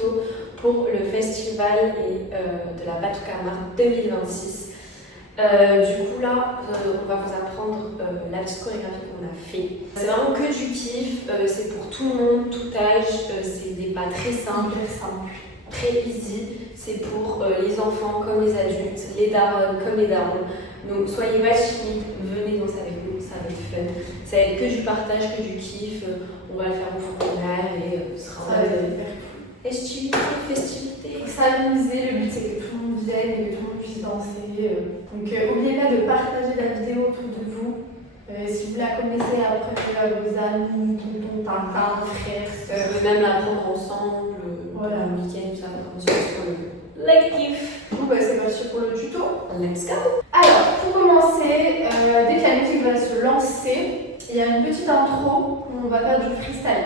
tuto pour le festival de la Batucada 2026. Du coup là, on va vous apprendre la petite chorégraphie qu'on a fait. C'est vraiment que du kiff, c'est pour tout le monde, tout âge, c'est des pas très simples, très easy. C'est pour les enfants comme les adultes, les darons comme les darons. Donc soyez pas timides, venez danser avec nous, ça va être fun. Ça va être que du partage, que du kiff. On va le faire au fond de l'air et ce sera ça va être hyper cool. Festivité. S'amuser, le but c'est que tout le monde vienne et que tout le monde puisse danser. Donc n'oubliez pas de partager la vidéo autour de vous. Si vous la connaissez, après à vos amis, tonton, tintin, frères, sœurs. Même la prendre ensemble, voilà. le week-end, ça va comme ça. Le kiff. Bon bah c'est parti pour le tuto. Let's go. Alors pour commencer, dès que la musique va se lancer, il y a une petite intro où on va faire du freestyle.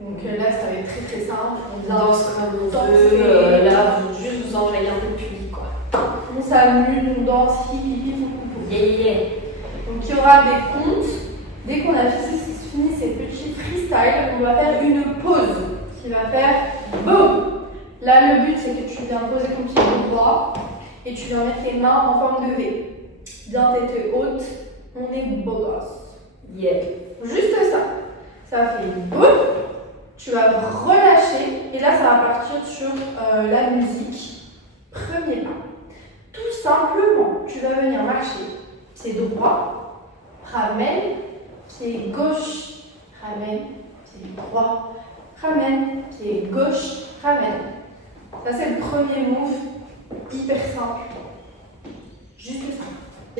Donc là ça va être très simple. On danse comme on veut. Là, vous juste vous envoyez un peu de public quoi. On s'amuse, on danse, hip hip hip. Yeah. Donc il y aura des comptes. Dès qu'on a fini ces petits freestyles, on va faire une pause qui va faire boum. Là le but c'est que tu viens poser ton pied droit et tu viens mettre les mains en forme de V. Bien tête haute, on est beau gosse. Yeah. Juste ça. Ça fait boum. Tu vas relâcher et là ça va partir sur la musique. Premier pas. Tout simplement, tu vas venir marcher. C'est droit, ramène, pied gauche, ramène, pied droit, ramène, pied gauche, ramène. Ça c'est le premier move, hyper simple. Juste ça.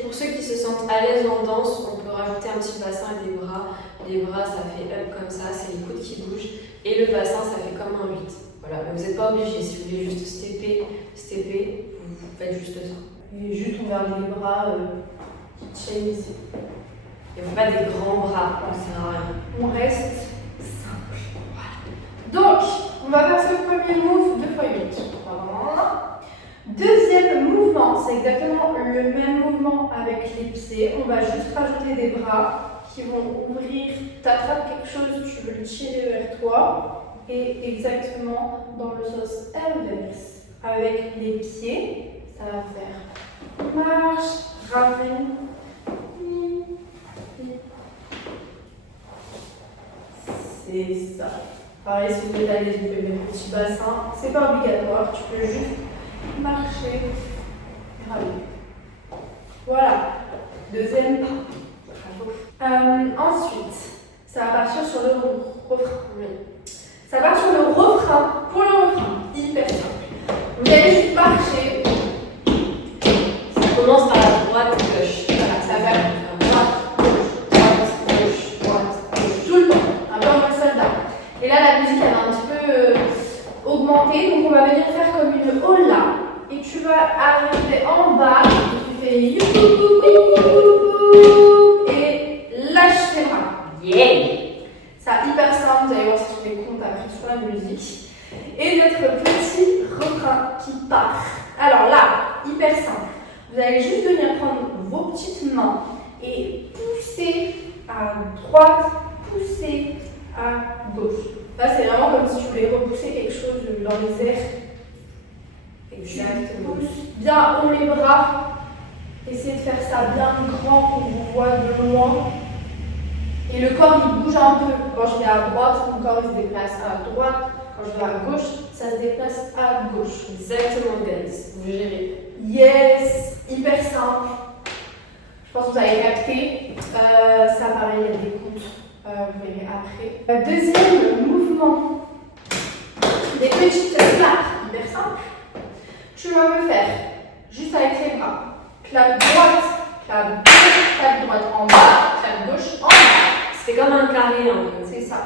Pour ceux qui se sentent à l'aise en danse, on peut rajouter un petit bassin et des bras. Les bras, ça fait up comme ça, c'est les coudes qui bougent. Et le bassin, ça fait comme un 8. Voilà, mais vous n'êtes pas obligé. Si vous voulez juste stepper, vous faites juste ça. Et juste on garde les bras qui chaînent ici. Il n'y a pas des grands bras, ça sert à rien. On reste simple. Voilà. Donc, on va faire ce premier move 2x8. Deuxième mouvement, c'est exactement le même mouvement avec les pieds. On va juste rajouter des bras qui vont ouvrir. Tu attrapes quelque chose, tu veux le tirer vers toi. Et exactement dans le sens inverse. Avec les pieds, ça va faire marche, ramène. C'est ça. Pareil, si vous voulez aller, vous pouvez mettre le petit bassin. C'est pas obligatoire, tu peux juste marcher et ramener. Voilà. Deuxième pas. Ensuite, ça va partir sur le refrain. Ça part sur le refrain. Pour le refrain, hyper simple. Vous allez juste marcher. Ça commence par la droite, gauche. Voilà, ça va droite, gauche, gauche. Tout le temps. Un peu en mode soldat. Et là, la musique, elle va un petit peu augmenter. Donc, on va venir faire comme une hola. Et tu vas arriver en bas. Tu fais et lâche tes bras. Yeah! C'est hyper simple. Vous allez voir si tu les comptes après sur la musique. Et notre petit refrain qui part. Alors là, hyper simple. Vous allez juste venir prendre vos petites mains et pousser à droite, pousser à gauche. Là, c'est vraiment comme si tu voulais repousser quelque chose dans les airs. Exactement. Tu pousses bien haut les bras. Essayez de faire ça bien grand pour vous voir de loin. Et le corps, il bouge un peu. Quand je vais à droite, mon corps il se déplace à droite. Quand je vais à gauche, ça se déplace à gauche. Exactement, guys. Vous gérez. Yes, hyper simple. Je pense que vous avez capté. Ça, pareil, il y a des comptes. Vous verrez après. Deuxième mouvement. Des petites claques hyper simples. Tu vas me faire juste avec les bras. Claque droite, claque gauche, claque droite en bas, claque gauche en bas. C'est comme un carré un peu. C'est ça.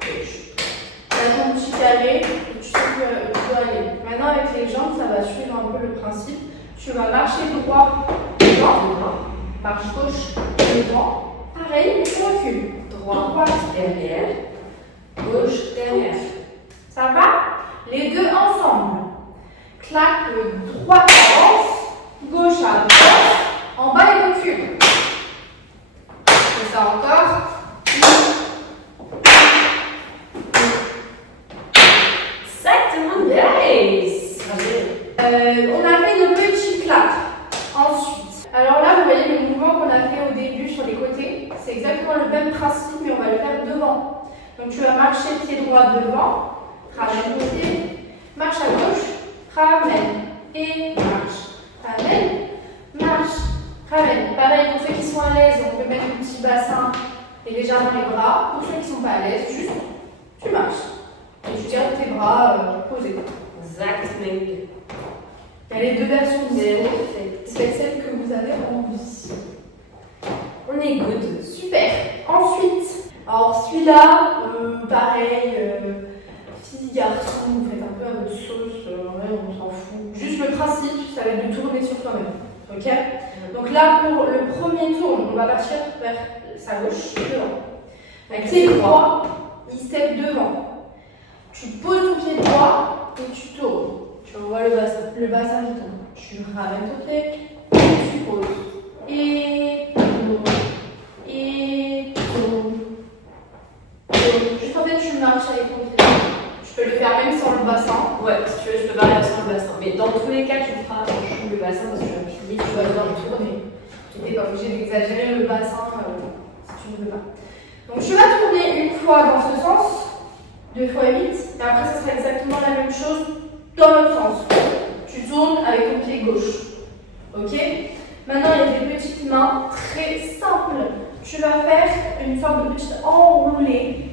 Gauche. Tu as ton petit carré et tu sais que tu dois aller. Maintenant, avec les jambes, ça va suivre un peu le principe. Tu vas marcher droit, devant, marche gauche, devant. Pareil, tu recules. Droit, derrière. Gauche, derrière. Ça va? Les deux ensemble. Claque droite avance, gauche à droite, en bas et recule. Et ça encore. Exactement. exactement le même principe, mais on va le faire devant. Donc tu vas marcher pied droit devant, ramène le pied, marche à gauche, ramène et marche, ramène, marche, ramène. Pareil pour ceux qui sont à l'aise, on peut mettre le petit bassin et légèrement les bras. Pour ceux qui ne sont pas à l'aise, juste tu marches et tu gardes tes bras posés. Exactement. Il y a les deux versions de c'est celle que vous avez envie. On est good. Super. Ensuite, alors celui-là, pareil, fille, garçon, vous faites un peu à votre sauce, ouais, on s'en fout. Juste le principe, ça va être de tourner sur toi-même. Ok? Donc là, pour le premier tour, on va partir vers sa gauche, devant. Avec pied droit, il step devant. Tu poses ton pied droit et tu tournes. Tu envoies le bassin qui tombe. Tu ramènes ton pied et tu poses. Et tourne. Et tourne. Juste en fait, tu marches avec ton pied. Tu peux le faire même sans le bassin. Ouais, si tu veux, je peux varier sans le bassin. Mais dans tous les cas, tu feras attention le bassin parce que tu vas plier, tu vas devoir le tourner. Tu n'es pas obligé d'exagérer le bassin si tu ne veux pas. Donc tu vas tourner une fois dans ce sens, 2 fois 8, et après ça sera exactement la même chose dans l'autre sens. Tu tournes avec ton pied gauche. Ok? Maintenant, il y a des petites mains très simples. Tu vas faire une sorte de petite enroulée.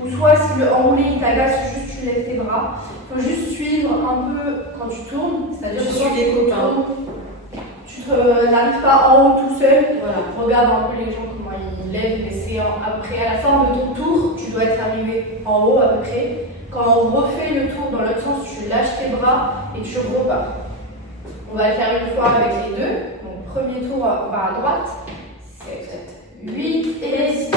Ou soit si le enroulé il t'agace, juste tu lèves tes bras. Il faut juste suivre un peu quand tu tournes. C'est-à-dire que quand tu tournes, tu n'arrives pas en haut tout seul. Voilà. Regarde un peu les gens comment ils lèvent. Et c'est après, à la fin de ton tour, tu dois être arrivé en haut à peu près. Quand on refait le tour dans l'autre sens, tu lâches tes bras et tu repars. On va le faire une fois avec les deux. Donc, premier tour, on va à droite. 7, 8 et 6.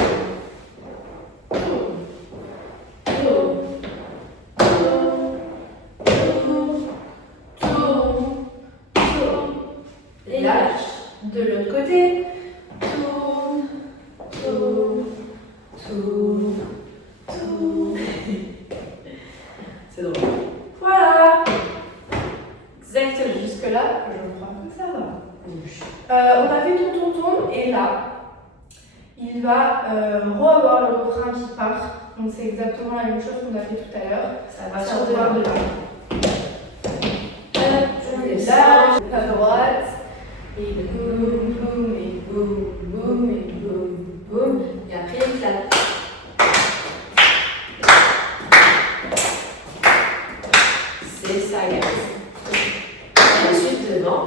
Et lâche. De l'autre côté. Tourne, tourne, tourne, tourne. C'est drôle. Voilà. Exactement. Jusque-là, je crois que ça va. On a fait tourne et là, il va re-avoir le refrain qui part. Donc c'est exactement la même chose qu'on a fait tout à l'heure. Ça va Ça sur repart de de là. Je Et fais là, ça. à droite. Et boum, boum, et boum, boum, et boum, boum. Et après, il clap. C'est ça, guys. Et ensuite, devant.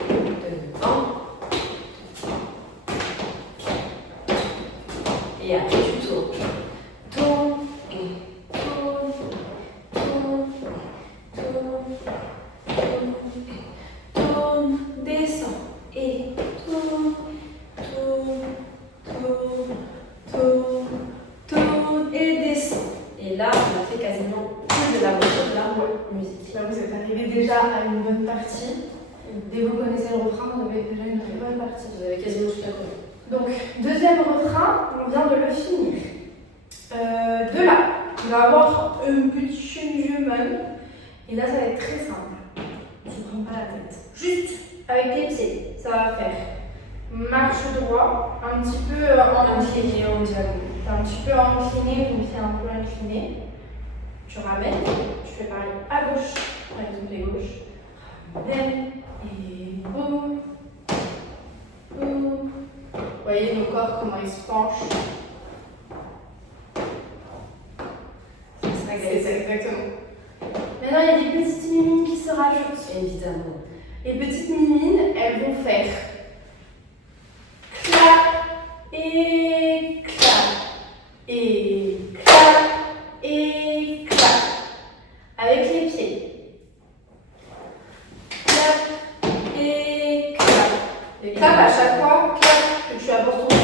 Devant. Et après, tu tournes. Tourne et tourne. Tourne, tourne, tourne, tourne. Descends et tourne. Tourne, tourne, tourne, tourne et descends. Et là, on a fait quasiment tout de la moitié de la musique. Là, vous êtes arrivé déjà à une bonne partie. Dès que vous connaissez le refrain, vous avez déjà une très bonne partie. Vous avez quasiment tout la connue. Donc, deuxième refrain, on vient de le finir. De là, on va avoir un petit human. Et là, ça va être très simple. On ne se prend pas la tête. Juste avec les pieds, ça va faire marche droit, un petit peu Incliné en diagonale. un petit peu incliné, ton pied un peu incliné. Tu ramènes, tu fais pareil à gauche, avec ton pied gauche. Ramène, et boum, boum. Vous voyez nos corps, comment ils se penchent. C'est ça, exactement. Maintenant, il y a des petites mimines qui se rajoutent. Évidemment. Les petites mimines, elles vont faire clap et clap et clap et clap avec les pieds. Clap et clap. Les clap à chaque fois, clap que tu abordes ton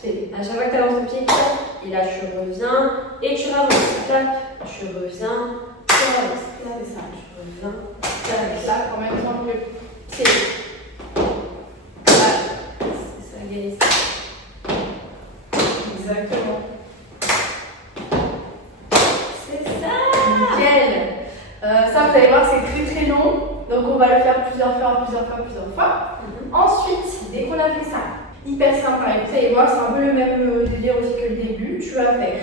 pied. À chaque fois que tu avances ton pied, clap. Et là, tu reviens et tu ravances. Clap. Tu reviens. Clap. Clap. Et ça. Tu reviens. Clap. Clap en même temps que le pied. C'est ça, guys. Exactement. C'est ça. Nickel. Ça, vous allez voir, c'est très très long. Donc, on va le faire plusieurs fois. Ensuite, dès qu'on a fait ça, Hyper simple, pareil. Vous allez voir, c'est un peu le même délire aussi que le début. Tu vas faire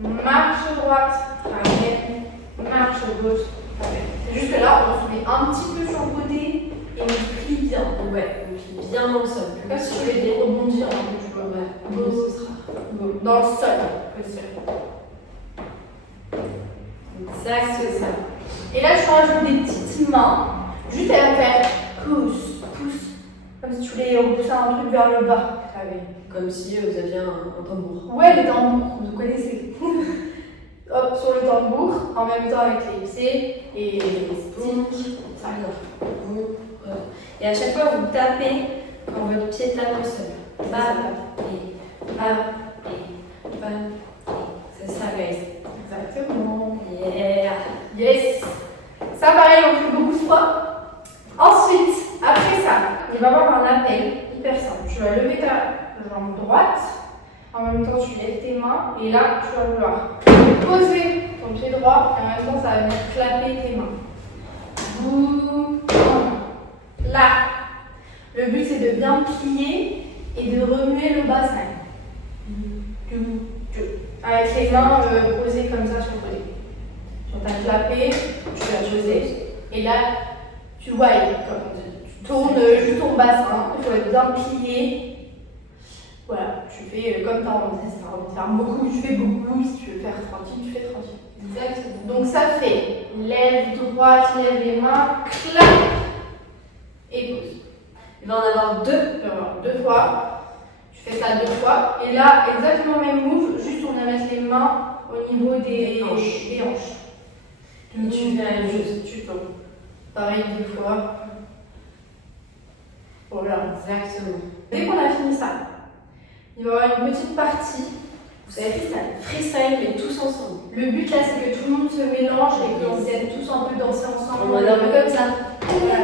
marche droite, ramène, marche gauche, ramène. C'est juste que là, on se met un petit peu sur le côté et on plie bien. Ouais, on plie bien dans le sol. Comme si je vais rebondir un peu, tu vois. Ouais, ce sera. Dans le sol, aussi. Exact, c'est ça. Et là, je rajoute des petites mains. Juste à faire pouce, pouce. Comme si tu voulais repousser un truc vers le bas. Comme si vous aviez un tambour. Ouais, le tambour, vous connaissez. Hop, sur le tambour, en même temps avec les pieds et les sticks. Et à chaque fois, vous tapez quand votre pied tape le sol. Bam, et bam, et bam, et. C'est ça, guys. Exactement. Yeah. Yes. Ça, pareil, on fait beaucoup de fois. Ensuite, après ça, il va y avoir un appel hyper simple. Tu vas lever ta jambe droite. En même temps, tu lèves tes mains. Et là, tu vas vouloir poser ton pied droit. Et en même temps, ça va venir clapper tes mains. Boum. Là. Le but, c'est de bien plier et de remuer le bassin. Avec les mains posées comme ça sur le côté. Tu vas clapper, tu vas poser. Et là, tu vois, comme on dit, tu tournes juste ton bassin. Il faut être bien plié. Voilà, tu fais comme tu as envie. Si tu as envie de faire beaucoup, tu fais beaucoup. Si tu veux faire tranquille, tu fais tranquille. Exactement. Donc ça fait lève droite, lève les mains, clap et pose. Il va en avoir deux. Il va en avoir deux fois. Tu fais ça deux fois. Et là, exactement le même move, juste on va mettre les mains au niveau des hanches. Et tu fais la même chose, tu tournes. Pareil deux fois. Voilà. Exactement. Dès qu'on a fini ça, il va y avoir une petite partie. Vous avez freestyle, mais tous ensemble. Le but là, c'est que tout le monde se mélange et qu'on vienne tous un peu danser ensemble. On va un peu comme ça. Voilà.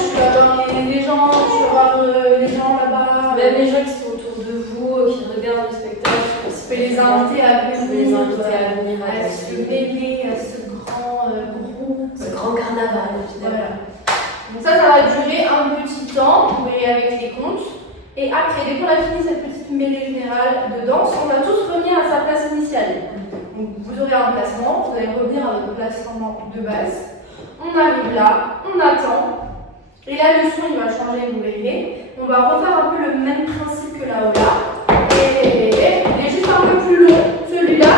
Tu vas voir les gens, tu vas voir les gens là-bas. Même les gens qui sont autour de vous, qui regardent le spectacle. Tu peux les inviter à venir, à se mêler à ce grand groupe. Ce grand carnaval, Voilà. Donc ça va durer un petit temps, vous voyez, avec les comptes. Et après, dès qu'on a fini cette petite mêlée générale de danse, on va tous revenir à sa place initiale. Donc vous aurez un placement, vous allez revenir à votre placement de base. On arrive là, on attend. Et là, le son, il va changer, vous verrez. On va refaire un peu le même principe que là-haut. Et il est juste un peu plus long, celui-là.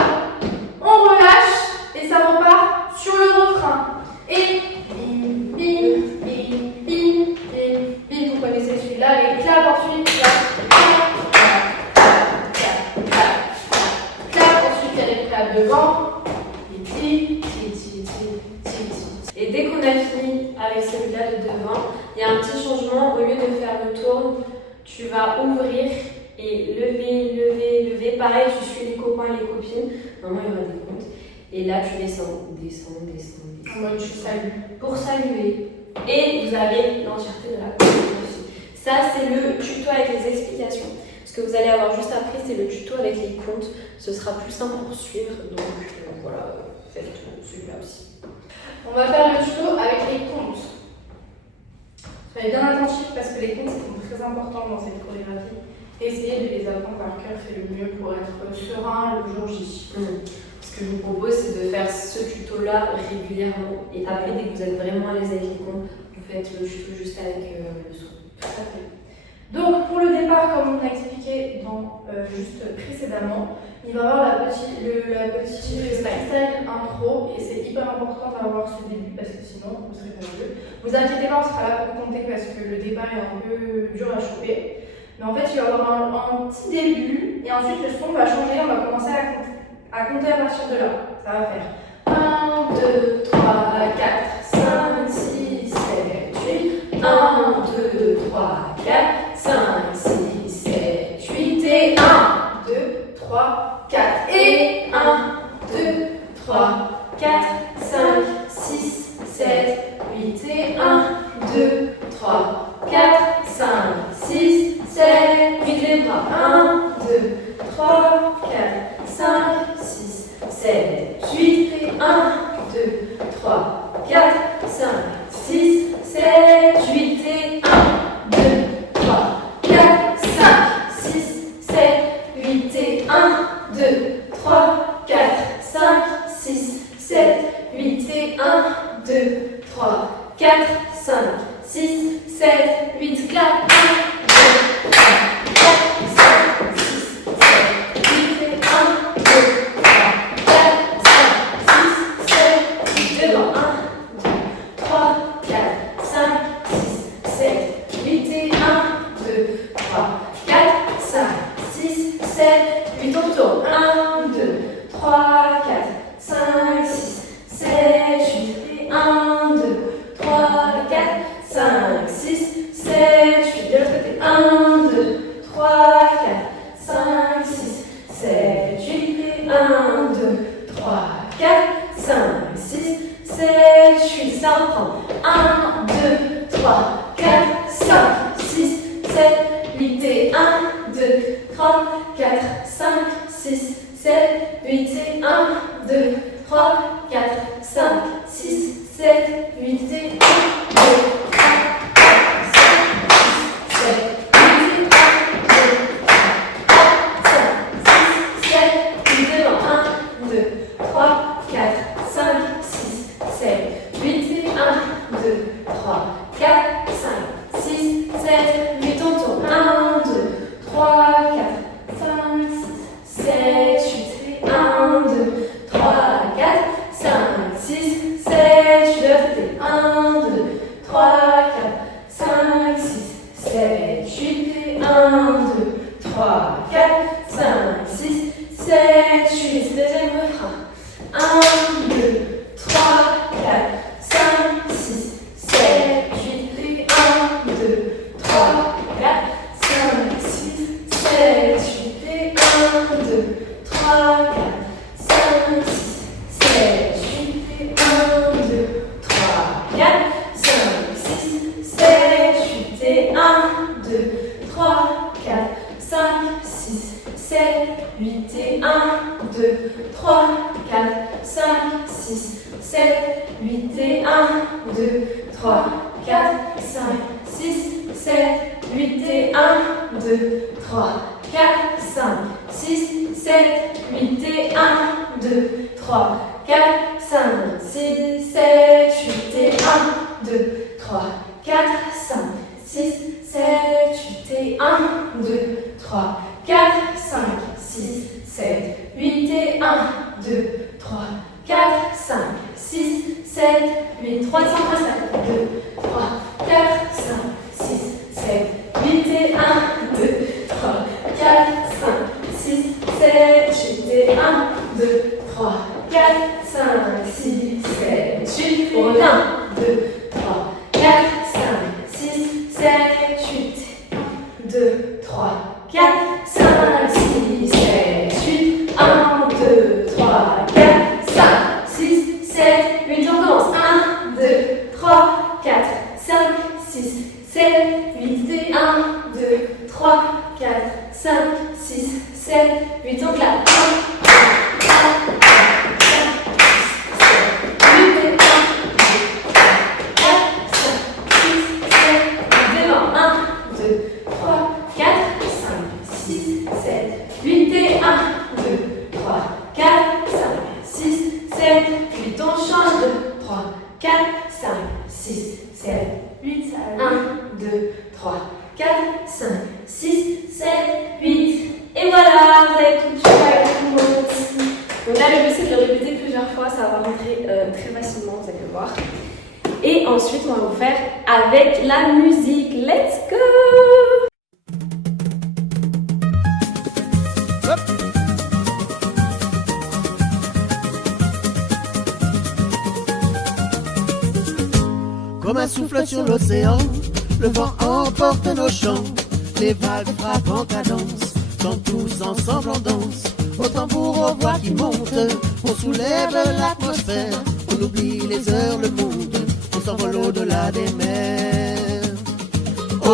On relâche et ça repart sur le refrain. Et bim, bim, bim, bim, bim, bim. Vous connaissez celui-là, les claps ensuite. Clap, ensuite il y a les claps devant. Et dès qu'on a fini avec celui-là de devant, il y a un petit changement. Au lieu de faire le tour, tu vas ouvrir et lever, lever, lever. Pareil, tu suis les copains et les copines. Normalement, il y aura des comptes. Et là, tu descends, descends, descends, descends. En mode tu salues. Pour saluer. Et vous avez l'entièreté de la chorégraphie. Ça, c'est le tuto avec les explications. Ce que vous allez avoir juste après, c'est le tuto avec les comptes. Ce sera plus simple pour suivre. Donc voilà, faites celui-là aussi. On va faire le tuto avec les comptes. Soyez bien attentifs parce que les comptes sont très importants dans cette chorégraphie. Essayez de les apprendre par cœur, c'est le mieux pour être serein le jour J. Ce que je vous propose, c'est de faire ce tuto-là régulièrement. Et après, dès que vous êtes vraiment à l'aise avec les comptes, vous faites le tuto juste avec le son. Tout à fait. Donc pour le départ, comme on a expliqué juste précédemment, il va y avoir la petite freestyle intro et c'est hyper important d'avoir ce début parce que sinon vous serez perdu. Vous inquiétez pas, on sera là pour compter parce que le départ est un peu dur à choper. Mais en fait, il va y avoir un petit début et ensuite le son va changer, on va commencer à compter à partir de là. Ça va faire 1, 2, 3, 4, 5, 6, 7, 8. 1, 2, 3, 4, 5, 6, 7, 8 et 1, 2, 3, 4 et 1, 2, 3, 4, 5, 6, 7, 8 et 1, 2, 3, 4, 5, 6, 7, 8 les bras. 1, 2, 3, 4, 5, 6, 7, 8 et 1, 2, 3, 4, 5, 6, 7, 8 et 1, 2, 3, 7, 8, on retourne. 1, 2, 3, 4, 5, 6, 7, 8. 1, 2, 3, 4, 5, 6, 7, 8. De l'autre côté. 1, 2, 3, 4, 5, 6, 7, 8. 1, 2, 3, 4, 5, 6, 7, 8. Ça reprend. 1, 2, 3, 4, 5, 6, 7, 8 et 1, 2, 3, 4, 5, 6, 7, 8 et 1, 2, 3, 4, 5, 6, 7, 8 et 1, 2, 3, Comme un souffle sur l'océan, le vent emporte nos chants. Les vagues frappent en cadence, quand tous ensemble on danse. Au tambour, aux voix qui montent, on soulève l'atmosphère. On oublie les heures, le monde, on s'envole au-delà des mers. Oh,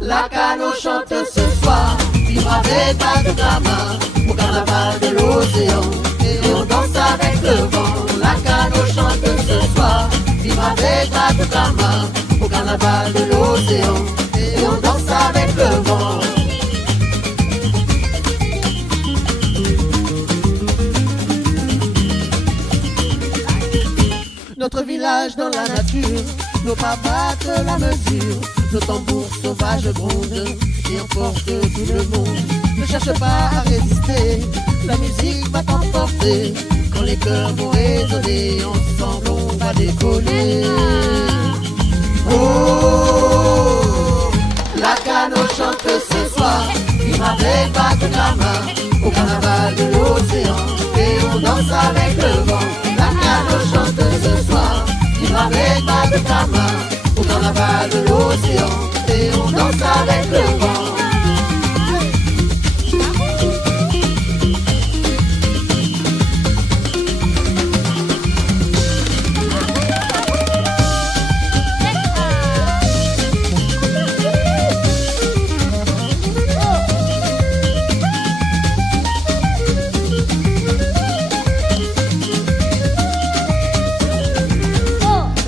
la Cano chante ce soir, vivre avec Bateau-Gama, au carnaval de l'océan. Et on danse avec le vent, la Cano chante ce soir, vivre avec Bateau-Gama, au carnaval de l'océan. Et on danse avec le vent. Notre village dans la nature, nos pas battent la mesure, nos tambours sauvages grondent et emportent tout le monde. Ne cherche pas à résister, la musique va t'emporter. Quand les cœurs vont résonner, ensemble on va décoller. Oh, la Cano chante ce soir, vivre avec Batucama, au carnaval de l'océan, et on danse avec le vent. La Cano chante ce soir, vivre avec Batucama, au carnaval de l'océan, et on danse avec le vent.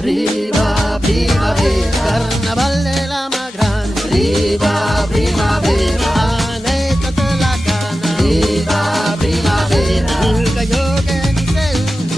Riva primavera, carnaval de la Magrana. Riva primavera, anécdate la cana. Riva primavera, el gallo que dice.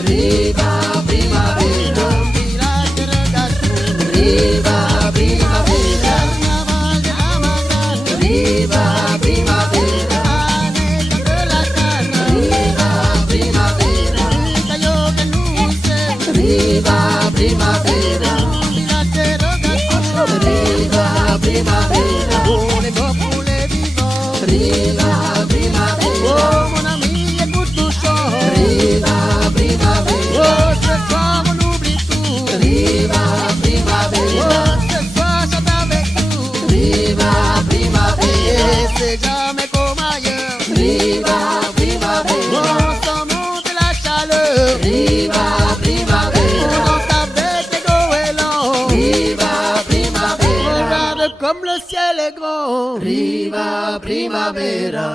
Riva primavera, mira que regazo. Riva primavera, carnaval de la Magrana. Riva primavera, anécdate la cana. Riva primavera, el gallo que luce. Riva primavera, mira que regazo. Riva primavera, pour les morts, pour les vivants. Riva primavera, oh mon ami, écoute nos chants. Riva primavera, oh ce soir on oublie tout. Riva primavera, oh ce soir chante avec nous. Riva primavera, et c'est jamais comme ailleurs. Riva primavera, oh sans monter la chaleur. Riva primavera, on danse avec les goélands. Riva primavera, regarde comme le ciel est grand. Riva primavera.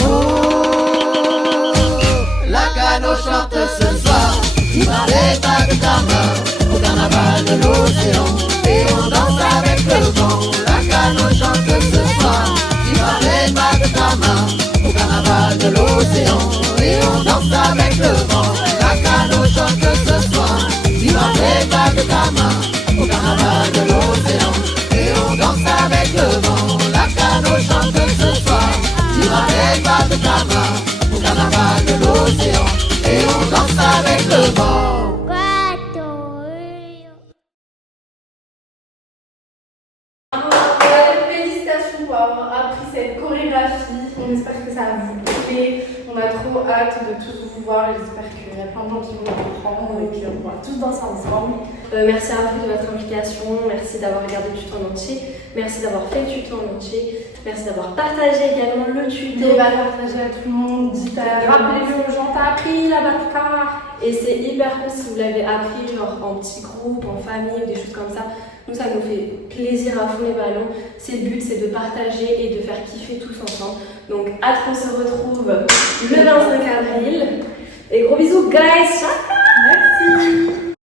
Oh, la Cano chante ce soir, vive avec Batucama, au carnaval de l'océan, et on danse avec le vent. La Cano chante ce soir, vive avec Batucama, au carnaval de l'océan, et on danse avec le vent. La Cano chante ce soir, vive avec Batucama, au carnaval de l'océan, et on danse avec le vent. La Cano chante ce soir, vive avec Batucama, au carnaval de l'océan, et on danse avec le vent. Félicitations pour avoir appris cette chorégraphie. On espère que ça vous plaît. On a trop hâte de tous vous voir. J'espère qu'il y a plein de gens qui vont apprendre et puis on va tous danser ensemble. Merci à vous de votre implication, merci d'avoir regardé le tuto en entier, merci d'avoir fait le tuto en entier, merci d'avoir partagé également le tuto. On va partager à tout le monde, rappelez-le aux gens, t'as appris la Batucama. Et c'est hyper cool si vous l'avez appris genre en petit groupe, en famille ou des choses comme ça. Nous, ça nous fait plaisir à fond les ballons. C'est le but, c'est de partager et de faire kiffer tous ensemble. Donc, hâte qu'on se retrouve le 25 avril. Et gros bisous, guys! Merci!